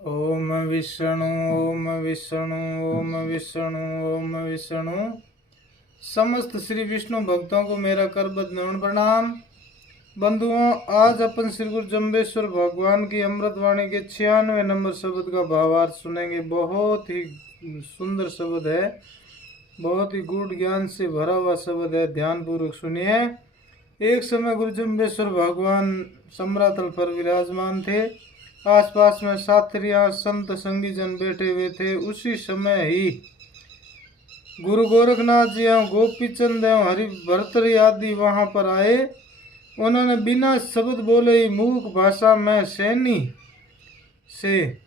ओम विष्णु ओम विष्णु ओम विष्णु ओम विष्णु। समस्त श्री विष्णु भक्तों को मेरा करबद्ध नमन प्रणाम। बंधुओं, आज अपन श्री गुरु जम्बेश्वर भगवान की अमृतवाणी के 96 नंबर शब्द का भावार्थ सुनेंगे। बहुत ही सुंदर शब्द है, बहुत ही गूढ़ ज्ञान से भरा हुआ शब्द है। ध्यान पूर्वक सुनिए। एक समय गुरु जम्बेश्वर भगवान सम्रातल पर विराजमान थे। आसपास में शास्त्रियां संत संगी जन बैठे हुए थे। उसी समय ही गुरु गोरखनाथ जी एवं गोपीचंद एवं हरि भर्तृहरि आदि वहां पर आए। उन्होंने बिना शब्द बोले ही मूक भाषा में सैनी से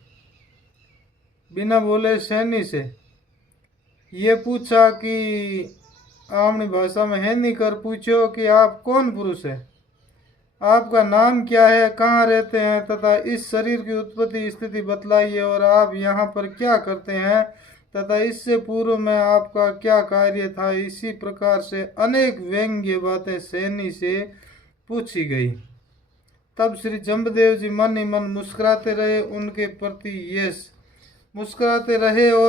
ये पूछा कि आपनी भाषा में है नहीं कर पूछो कि आप कौन पुरुष है, आपका नाम क्या है, कहाँ रहते हैं तथा इस शरीर की उत्पत्ति स्थिति बतलाइए और आप यहाँ पर क्या करते हैं तथा इससे पूर्व में आपका क्या कार्य था। इसी प्रकार से अनेक व्यंग्य बातें सैनी से पूछी गई। तब श्री जम्बदेव जी मन ही मन मुस्कुराते रहे और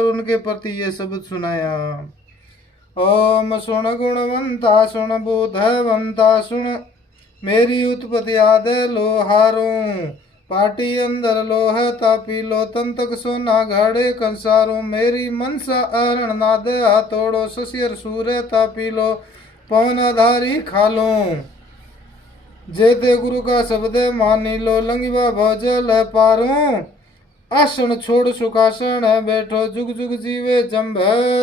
उनके प्रति ये शब्द सुनाया। ओम सुन गुणवंता सुन बोधवंता सुन, मेरी उत्पत्ति आदे लोहारों, पाटी अंदर लोह तापी लो तंतक सोना घाड़े कंसारों, मेरी मनसा अरण नादे हाथोड़ो ससियर सूर्य तापी लो पवन आधारी खालो, जेते गुरु का शब्द मानी लो लंगिवा भोजल है पारों, आसन छोड़ सुखासन है बैठो जुग जुग जीवे जम्भ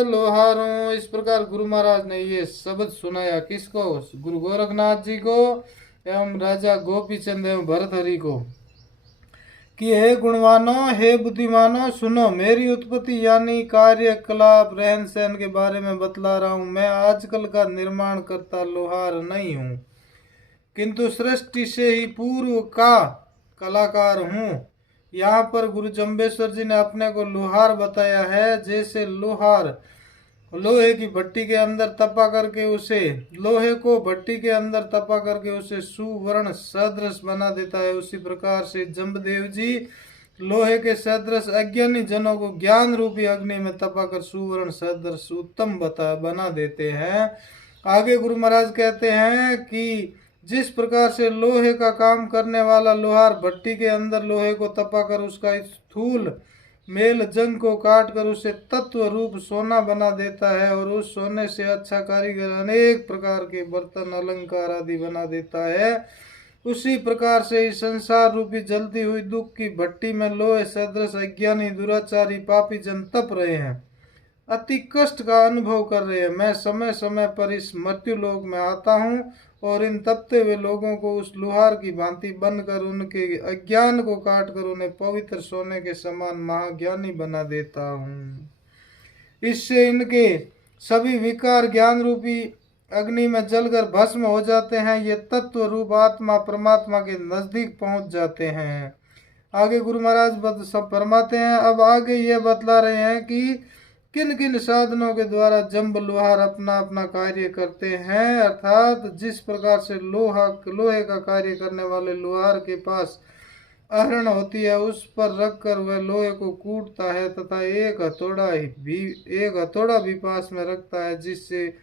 लोहारों। इस प्रकार गुरु महाराज ने ये शब्द सुनाया। किसको? गुरु गोरखनाथ जी को एवं राजा गोपीचंद एवं भरतहरि को कि हे गुणवानो, हे बुद्धिमानो, सुनो, मेरी उत्पत्ति यानी कार्यकलाप रहन सहन के बारे में बतला रहा हूँ। मैं आजकल का निर्माण करता लोहार नहीं हूँ, किंतु सृष्टि से ही पूर्व का कलाकार हूँ। यहाँ पर गुरु जम्बेश्वर जी ने अपने को लोहार बताया है। जैसे लोहार लोहे की भट्टी के अंदर तपा करके उसे सुवर्ण सदृश बना देता है, उसी प्रकार से जम्बदेव जी लोहे के सदृश अज्ञानी जनों को ज्ञान रूपी अग्नि में तपा कर सुवर्ण सदृश उत्तम बना देते हैं। आगे गुरु महाराज कहते हैं कि जिस प्रकार से लोहे का काम करने वाला लोहार भट्टी के अंदर लोहे को तपाकर उसका स्थूल मेल जंग को काट कर उसे तत्व रूप सोना बना देता है और उस सोने से अच्छा कारीगर अनेक प्रकार के बर्तन अलंकार आदि बना देता है, उसी प्रकार से इस संसार रूपी जलती हुई दुख की भट्टी में लोहे सदृश अज्ञानी दुराचारी पापी जन तप रहे हैं, अति कष्ट का अनुभव कर रहे हैं। मैं समय समय पर इस मृत्यु लोक में आता हूँ और इन तपते हुए लोगों को उस लोहार की भांति बनकर उनके अज्ञान को काटकर उन्हें पवित्र सोने के समान महाज्ञानी बना देता हूँ। इससे इनके सभी विकार ज्ञान रूपी अग्नि में जलकर भस्म हो जाते हैं। ये तत्व रूप आत्मा परमात्मा के नजदीक पहुंच जाते हैं। आगे गुरु महाराज सब फरमाते हैं। अब आगे ये बतला रहे हैं कि किन किन साधनों के द्वारा जम्ब लोहार अपना अपना कार्य करते हैं, अर्थात जिस प्रकार से लोहे का कार्य करने वाले लोहार के पास अहरण होती है, उस पर रखकर वह लोहे को कूटता है तथा एक हथौड़ा भी पास में रखता है जिससे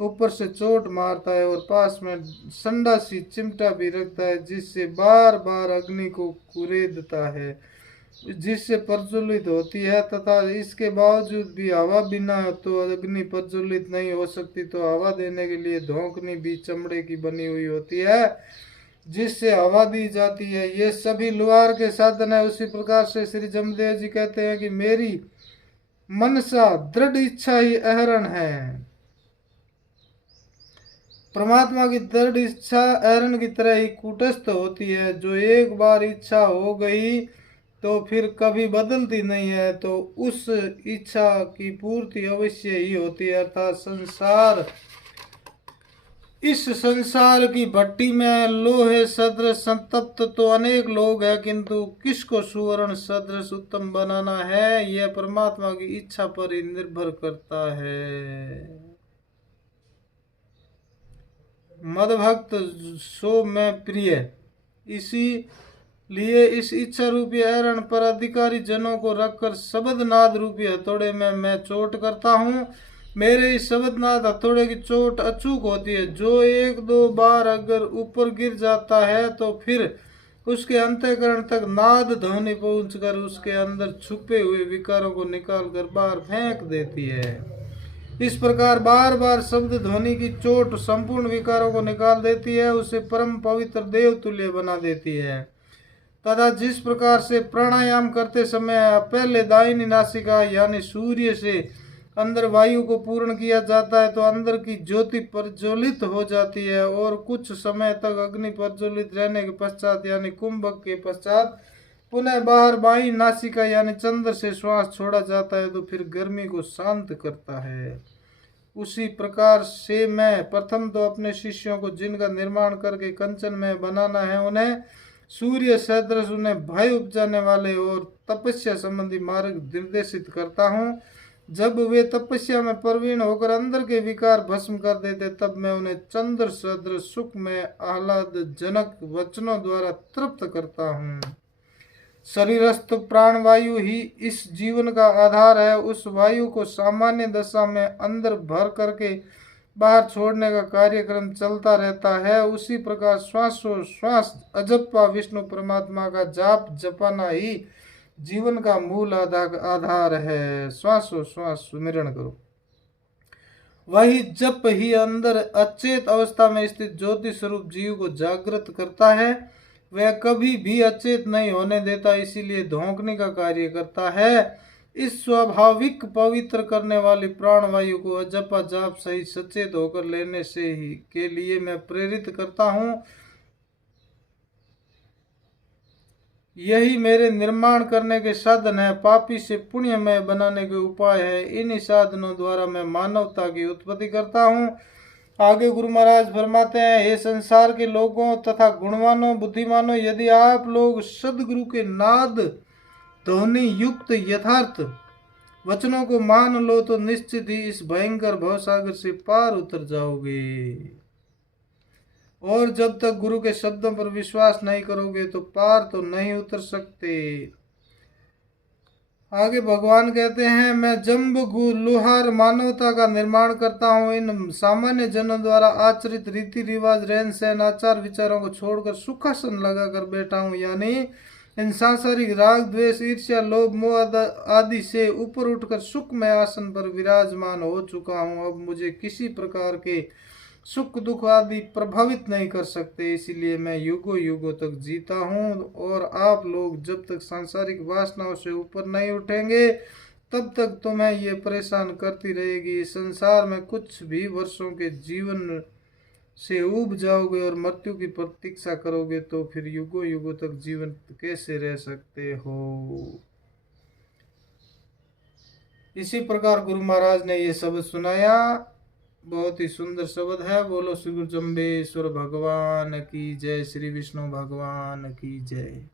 ऊपर से चोट मारता है, और पास में संडा सी चिमटा भी रखता है जिससे बार बार अग्नि को कुरेदता है, जिससे प्रज्वलित होती है, तथा इसके बावजूद भी हवा बिना तो अग्नि प्रज्वलित नहीं हो सकती, तो हवा देने के लिए धोकनी भी चमड़े की बनी हुई होती है जिससे हवा दी जाती है। ये सभी लोहार के साधन है। उसी प्रकार से श्री जमदेव जी कहते हैं कि मेरी मनसा दृढ़ इच्छा ही अहरण है। परमात्मा की दृढ़ इच्छा अहरण की तरह ही कूटस्थ होती है। जो एक बार इच्छा हो गई तो फिर कभी बदलती नहीं है, तो उस इच्छा की पूर्ति अवश्य ही होती है। अर्थात इस संसार की भट्टी में लोहे सदृश संतप्त तो अनेक लोग हैं, किंतु किसको सुवर्ण सदृश उत्तम बनाना है यह परमात्मा की इच्छा पर ही निर्भर करता है। मदभक्त सो में प्रिय, इसी लिए इस इच्छा रूपी एरण पर अधिकारी जनों को रखकर शब्द नाद रूपी हथौड़े में मैं चोट करता हूँ। मेरे इस शब्द नाद हथौड़े की चोट अचूक होती है। जो एक दो बार अगर ऊपर गिर जाता है तो फिर उसके अंतःकरण तक नाद ध्वनि पहुंचकर उसके अंदर छुपे हुए विकारों को निकाल कर बाहर फेंक देती है। इस प्रकार बार बार शब्द ध्वनि की चोट संपूर्ण विकारों को निकाल देती है, उसे परम पवित्र देव तुल्य बना देती है। तथा जिस प्रकार से प्राणायाम करते समय पहले दाहिनी नासिका यानी सूर्य से अंदर वायु को पूर्ण किया जाता है तो अंदर की ज्योति प्रज्वलित हो जाती है और कुछ समय तक अग्नि प्रज्वलित रहने के पश्चात यानी कुंभक के पश्चात पुनः बाहर बाई नासिका यानी चंद्र से श्वास छोड़ा जाता है तो फिर गर्मी को शांत करता है। उसी प्रकार से मैं प्रथम तो अपने शिष्यों को जिनका निर्माण करके कंचन में बनाना है उन्हें सूर्य सदृश उन्हें भय उपजाने वाले और तपस्या संबंधी मार्ग निर्देशित करता हूँ। जब वे तपस्या में प्रवीण होकर अंदर के विकार भस्म कर देते तब मैं उन्हें चंद्र सदृश सुख में आह्लाद जनक वचनों द्वारा तृप्त करता हूँ। शरीरस्थ प्राण वायु ही इस जीवन का आधार है। उस वायु को सामान्य दशा में अंदर भर करके बाहर छोड़ने का कार्यक्रम चलता रहता है। उसी प्रकार श्वासोश्वास अजप्पा विष्णु परमात्मा का जाप जपाना ही जीवन का मूल आधार है। श्वासोश्वास सुमिरन करो। वही जप ही अंदर अचेत अवस्था में स्थित ज्योति स्वरूप जीव को जागृत करता है। वह कभी भी अचेत नहीं होने देता, इसीलिए धोंकने का कार्य करता है। इस स्वाभाविक पवित्र करने वाली प्राणवायु को अजपा जाप सही सचेत होकर लेने से ही के लिए मैं प्रेरित करता हूँ। यही मेरे निर्माण करने के साधन है, पापी से पुण्यमय बनाने के उपाय है। इन साधनों द्वारा मैं मानवता की उत्पत्ति करता हूँ। आगे गुरु महाराज फरमाते हैं, हे संसार के लोगों तथा गुणवानों बुद्धिमानों, यदि आप लोग सदगुरु के नाद ध्वनि युक्त यथार्थ वचनों को मान लो तो निश्चित ही इस भयंकर भवसागर से पार उतर जाओगे। और जब तक गुरु के शब्दों पर विश्वास नहीं करोगे तो पार तो नहीं उतर सकते। आगे भगवान कहते हैं, मैं जम्ब लुहार मानवता का निर्माण करता हूँ। इन सामान्य जनों द्वारा आचरित रीति रिवाज रहन सहन आचार विचारों को छोड़कर सुखासन लगाकर बैठा हूँ, यानी इन सांसारिक राग द्वेष ईर्ष्या लोभ मोह आदि से ऊपर उठकर सुख में आसन पर विराजमान हो चुका हूँ। अब मुझे किसी प्रकार के सुख दुख आदि प्रभावित नहीं कर सकते, इसीलिए मैं युगों युगों तक जीता हूँ। और आप लोग जब तक सांसारिक वासनाओं से ऊपर नहीं उठेंगे तब तक तुम्हें ये परेशान करती रहेगी। संसार में कुछ भी वर्षों के जीवन से ऊब जाओगे और मृत्यु की प्रतीक्षा करोगे तो फिर युगों युगों तक जीवन कैसे रह सकते हो। इसी प्रकार गुरु महाराज ने ये शब्द सुनाया। बहुत ही सुंदर शब्द है। बोलो श्री गुरु जम्बेश्वर भगवान की जय, श्री विष्णु भगवान की जय।